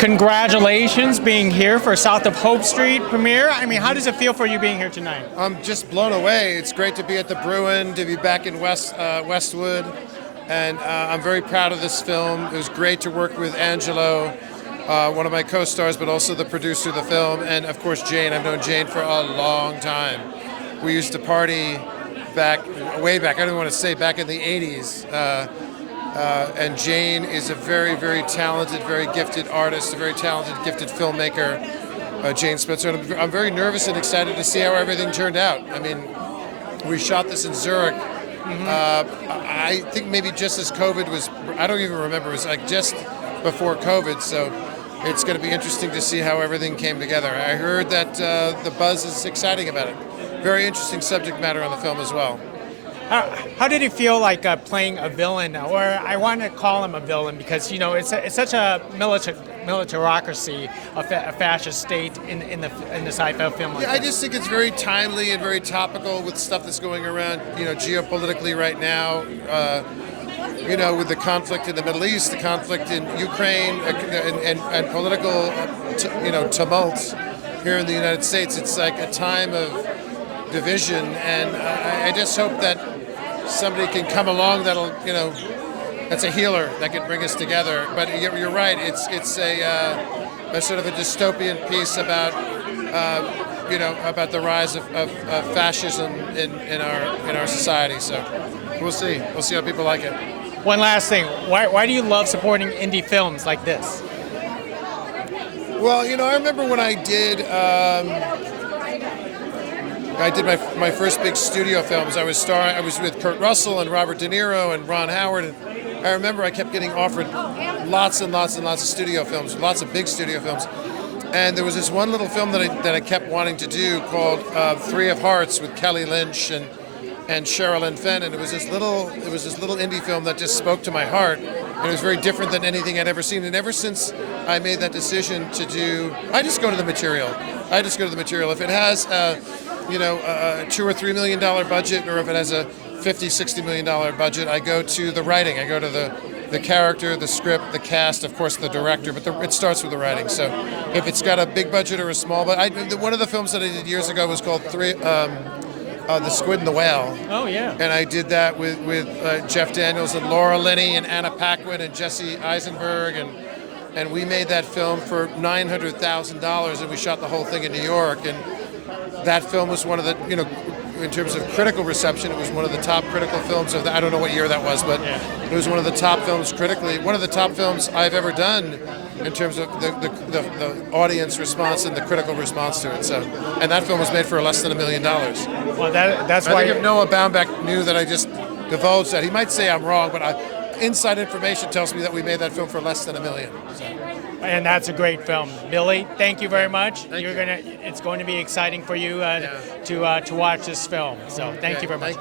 Congratulations being here for South of Hope Street premiere. I mean, how does it feel for you being here tonight? I'm just blown away. It's great to be at the Bruin, to be back in Westwood, and I'm very proud of this film. It was great to work with Angelo, one of my co-stars, but also the producer of the film, and of course Jane. I've known Jane for a long time. We used to party way back, I don't want to say back in the 80s. And Jane is a very, very talented, very gifted artist, a very talented, gifted filmmaker, Jane Spitzer. And I'm very nervous and excited to see how everything turned out. I mean, we shot this in Zurich. I think maybe just as COVID was, I don't even remember, it was like just before COVID. So it's going to be interesting to see how everything came together. I heard that the buzz is exciting about it. Very interesting subject matter on the film as well. How did it feel like playing a villain, or I want to call him a villain because, you know, it's such a militarisocracy, a fascist state in the sci-fi film. Like I just think it's very timely and very topical with stuff that's going around, you know, geopolitically right now. You know, with the conflict in the Middle East, the conflict in Ukraine, and political, tumults here in the United States. It's like a time of division, and I just hope that somebody can come along that's a healer that can bring us together. But you're right, it's a sort of a dystopian piece about about the rise of fascism in our society. So we'll see how people like it. One last thing, why do you love supporting indie films like this? Well, I remember when I did my first big studio films. I was with Kurt Russell and Robert De Niro and Ron Howard, and I remember I kept getting offered lots and lots and lots of studio films, lots of big studio films. And there was this one little film that I kept wanting to do called Three of Hearts with Kelly Lynch and Sherilyn Fenn, and it was this little indie film that just spoke to my heart, and it was very different than anything I'd ever seen. And ever since I made that decision to do, I just go to the material. If it has a $2 or $3 million budget, or if it has a $50-60 million budget, I go to the writing. I go to the character, the script, the cast, of course the director, but it starts with the writing. So if it's got a big budget or a small budget, one of the films that I did years ago was called The Squid and the Whale. Oh, yeah. And I did that with Jeff Daniels and Laura Linney and Anna Paquin and Jesse Eisenberg, and we made that film for $900,000, and we shot the whole thing in New York. And that film was one of the, in terms of critical reception, it was one of the top critical films of I don't know what year that was, but it was one of the top films critically, one of the top films I've ever done in terms of the audience response and the critical response to it. So, and that film was made for less than $1 million. Well, that's why. I think if Noah Baumbach knew that I just divulged that, he might say I'm wrong, but inside information tells me that we made that film for less than $1 million. So. And that's a great film. Billy, thank you very much. It's going to be exciting for you to watch this film. So thank you very much.